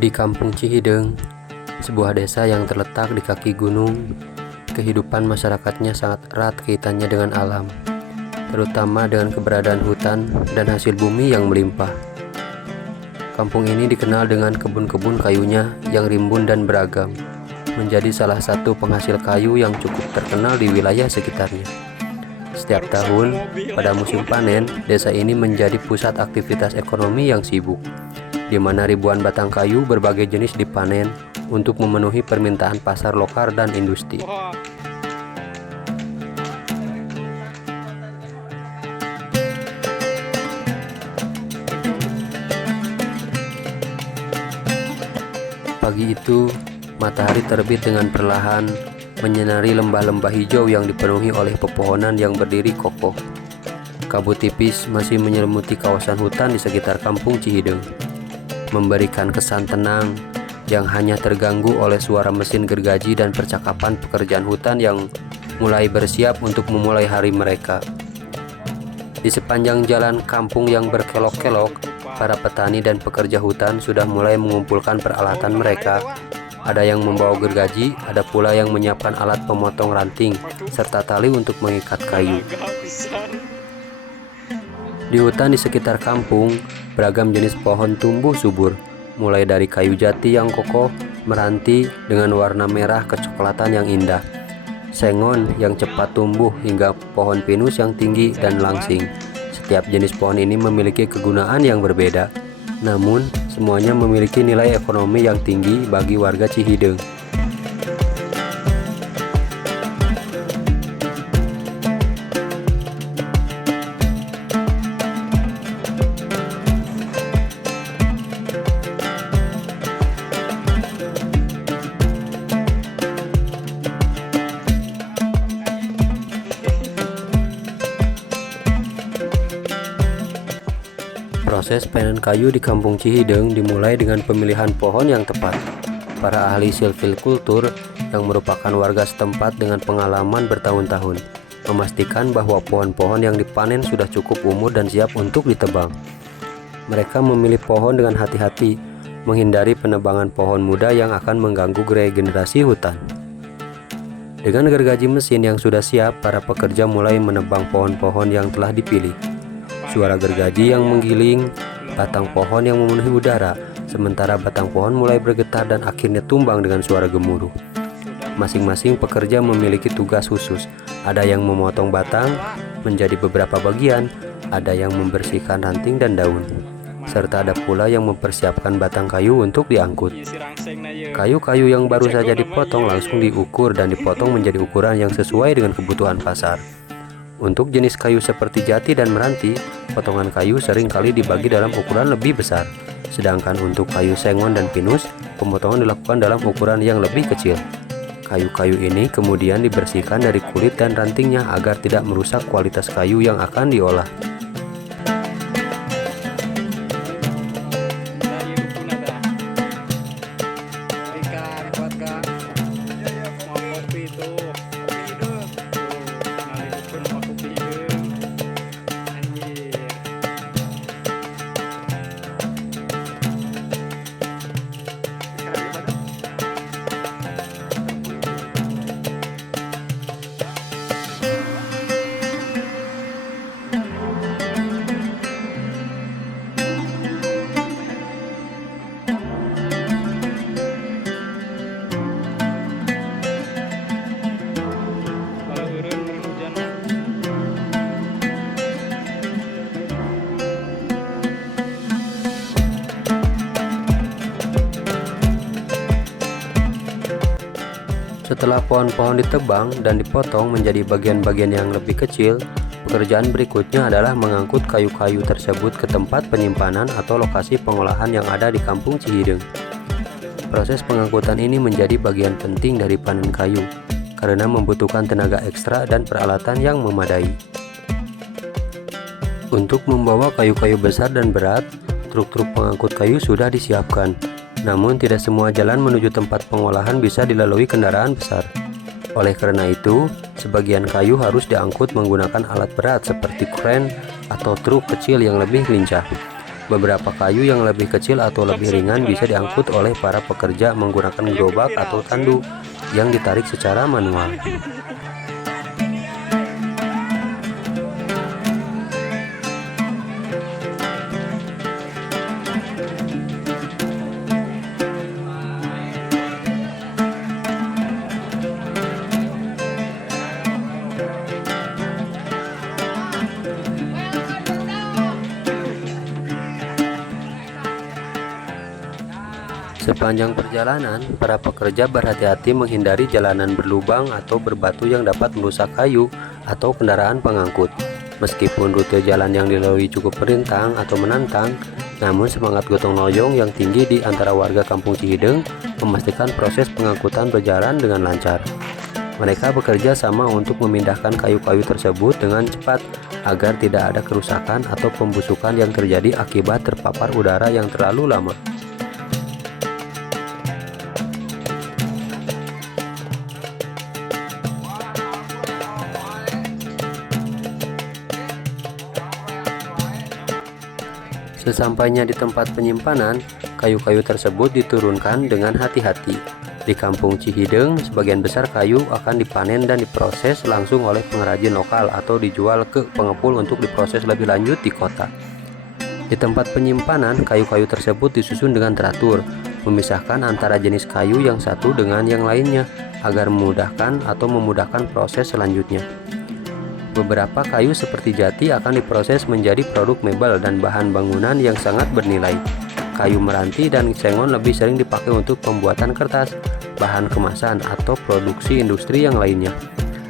Di Kampung Cihideng, sebuah desa yang terletak di kaki gunung, kehidupan masyarakatnya sangat erat kaitannya dengan alam, terutama dengan keberadaan hutan dan hasil bumi yang melimpah. Kampung ini dikenal dengan kebun-kebun kayunya yang rimbun dan beragam, menjadi salah satu penghasil kayu yang cukup terkenal di wilayah sekitarnya. Setiap tahun, pada musim panen, desa ini menjadi pusat aktivitas ekonomi yang sibuk, di mana ribuan batang kayu berbagai jenis dipanen untuk memenuhi permintaan pasar lokal dan industri. Pagi itu, matahari terbit dengan perlahan, menyinari lembah-lembah hijau yang dipenuhi oleh pepohonan yang berdiri kokoh. Kabut tipis masih menyelimuti kawasan hutan di sekitar Kampung Cihideng, memberikan kesan tenang yang hanya terganggu oleh suara mesin gergaji dan percakapan pekerjaan hutan yang mulai bersiap untuk memulai hari mereka. Di sepanjang jalan kampung yang berkelok-kelok, para petani dan pekerja hutan sudah mulai mengumpulkan peralatan mereka. Ada yang membawa gergaji, ada pula yang menyiapkan alat pemotong ranting, serta tali untuk mengikat kayu. Di hutan di sekitar kampung, beragam jenis pohon tumbuh subur, mulai dari kayu jati yang kokoh, meranti dengan warna merah kecoklatan yang indah, sengon yang cepat tumbuh, hingga pohon pinus yang tinggi dan langsing. Setiap jenis pohon ini memiliki kegunaan yang berbeda, namun semuanya memiliki nilai ekonomi yang tinggi bagi warga Cihideng. Proses panen kayu di Kampung Cihideng dimulai dengan pemilihan pohon yang tepat. Para ahli silvikultur yang merupakan warga setempat dengan pengalaman bertahun-tahun memastikan bahwa pohon-pohon yang dipanen sudah cukup umur dan siap untuk ditebang. Mereka memilih pohon dengan hati-hati, menghindari penebangan pohon muda yang akan mengganggu regenerasi hutan. Dengan gergaji mesin yang sudah siap, para pekerja mulai menebang pohon-pohon yang telah dipilih. Suara gergaji yang menggiling batang pohon yang memenuhi udara, sementara batang pohon mulai bergetar dan akhirnya tumbang dengan suara gemuruh. Masing-masing pekerja memiliki tugas khusus. Ada yang memotong batang menjadi beberapa bagian, ada yang membersihkan ranting dan daun, serta ada pula yang mempersiapkan batang kayu untuk diangkut. Kayu-kayu yang baru saja dipotong langsung diukur dan dipotong menjadi ukuran yang sesuai dengan kebutuhan pasar. Untuk jenis kayu seperti jati dan meranti, potongan kayu sering kali dibagi dalam ukuran lebih besar. Sedangkan untuk kayu sengon dan pinus, pemotongan dilakukan dalam ukuran yang lebih kecil. Kayu-kayu ini kemudian dibersihkan dari kulit dan rantingnya agar tidak merusak kualitas kayu yang akan diolah. Setelah pohon-pohon ditebang dan dipotong menjadi bagian-bagian yang lebih kecil, pekerjaan berikutnya adalah mengangkut kayu-kayu tersebut ke tempat penyimpanan atau lokasi pengolahan yang ada di Kampung Cihideng. Proses pengangkutan ini menjadi bagian penting dari panen kayu, karena membutuhkan tenaga ekstra dan peralatan yang memadai. Untuk membawa kayu-kayu besar dan berat, truk-truk pengangkut kayu sudah disiapkan. Namun tidak semua jalan menuju tempat pengolahan bisa dilalui kendaraan besar. Oleh karena itu, sebagian kayu harus diangkut menggunakan alat berat seperti kren atau truk kecil yang lebih lincah. Beberapa kayu yang lebih kecil atau lebih ringan bisa diangkut oleh para pekerja menggunakan gerobak atau tandu yang ditarik secara manual. Sepanjang perjalanan, para pekerja berhati-hati menghindari jalanan berlubang atau berbatu yang dapat merusak kayu atau kendaraan pengangkut. Meskipun rute jalan yang dilalui cukup merintang atau menantang, namun semangat gotong royong yang tinggi di antara warga Kampung Cihideng memastikan proses pengangkutan berjalan dengan lancar. Mereka bekerja sama untuk memindahkan kayu-kayu tersebut dengan cepat agar tidak ada kerusakan atau pembusukan yang terjadi akibat terpapar udara yang terlalu lama. Sesampainya di tempat penyimpanan, kayu-kayu tersebut diturunkan dengan hati-hati. Di Kampung Cihideng, sebagian besar kayu akan dipanen dan diproses langsung oleh pengrajin lokal atau dijual ke pengepul untuk diproses lebih lanjut di kota. Di tempat penyimpanan, kayu-kayu tersebut disusun dengan teratur, memisahkan antara jenis kayu yang satu dengan yang lainnya agar memudahkan proses selanjutnya. Beberapa kayu seperti jati akan diproses menjadi produk mebel dan bahan bangunan yang sangat bernilai. Kayu meranti dan sengon lebih sering dipakai untuk pembuatan kertas, bahan kemasan, atau produksi industri yang lainnya.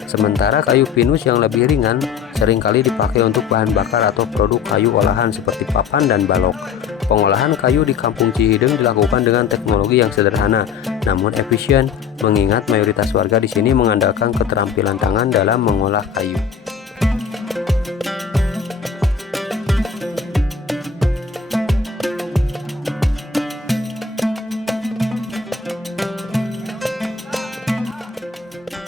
Sementara kayu pinus yang lebih ringan seringkali dipakai untuk bahan bakar atau produk kayu olahan seperti papan dan balok. Pengolahan kayu di Kampung Cihideng dilakukan dengan teknologi yang sederhana, namun efisien, mengingat mayoritas warga di sini mengandalkan keterampilan tangan dalam mengolah kayu.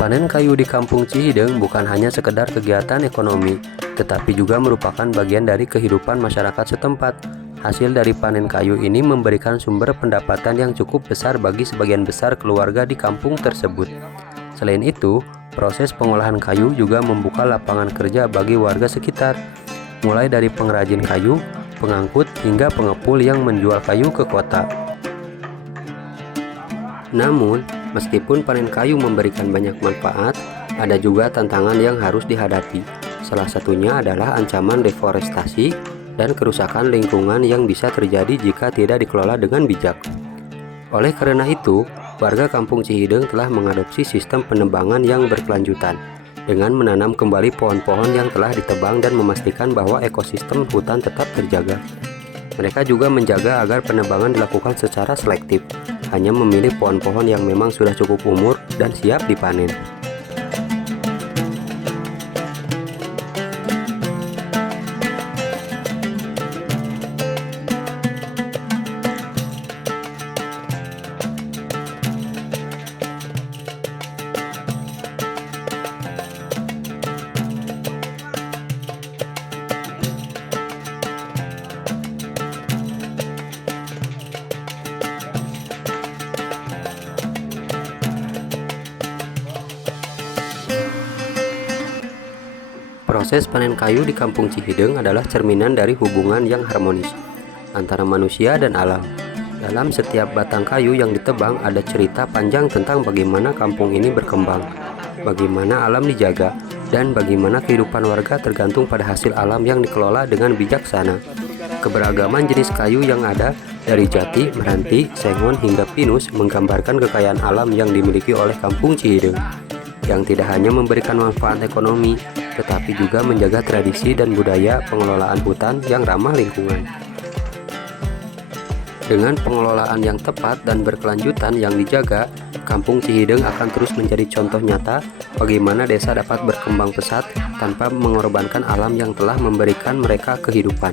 Panen kayu di Kampung Cihideng bukan hanya sekedar kegiatan ekonomi, tetapi juga merupakan bagian dari kehidupan masyarakat setempat. Hasil dari panen kayu ini memberikan sumber pendapatan yang cukup besar bagi sebagian besar keluarga di kampung tersebut. Selain itu, proses pengolahan kayu juga membuka lapangan kerja bagi warga sekitar, mulai dari pengrajin kayu, pengangkut, hingga pengepul yang menjual kayu ke kota. Namun, meskipun panen kayu memberikan banyak manfaat, ada juga tantangan yang harus dihadapi. Salah satunya adalah ancaman deforestasi dan kerusakan lingkungan yang bisa terjadi jika tidak dikelola dengan bijak. Oleh karena itu, warga Kampung Cihideng telah mengadopsi sistem penebangan yang berkelanjutan dengan menanam kembali pohon-pohon yang telah ditebang dan memastikan bahwa ekosistem hutan tetap terjaga. Mereka juga menjaga agar penebangan dilakukan secara selektif, hanya memilih pohon-pohon yang memang sudah cukup umur dan siap dipanen. Proses panen kayu di Kampung Cihideng adalah cerminan dari hubungan yang harmonis antara manusia dan alam. Dalam setiap batang kayu yang ditebang ada cerita panjang tentang bagaimana kampung ini berkembang, bagaimana alam dijaga, dan bagaimana kehidupan warga tergantung pada hasil alam yang dikelola dengan bijaksana. Keberagaman jenis kayu yang ada, dari jati, meranti, sengon, hingga pinus, menggambarkan kekayaan alam yang dimiliki oleh Kampung Cihideng, yang tidak hanya memberikan manfaat ekonomi, tetapi juga menjaga tradisi dan budaya pengelolaan hutan yang ramah lingkungan. Dengan pengelolaan yang tepat dan berkelanjutan yang dijaga, Kampung Cihideng akan terus menjadi contoh nyata bagaimana desa dapat berkembang pesat tanpa mengorbankan alam yang telah memberikan mereka kehidupan.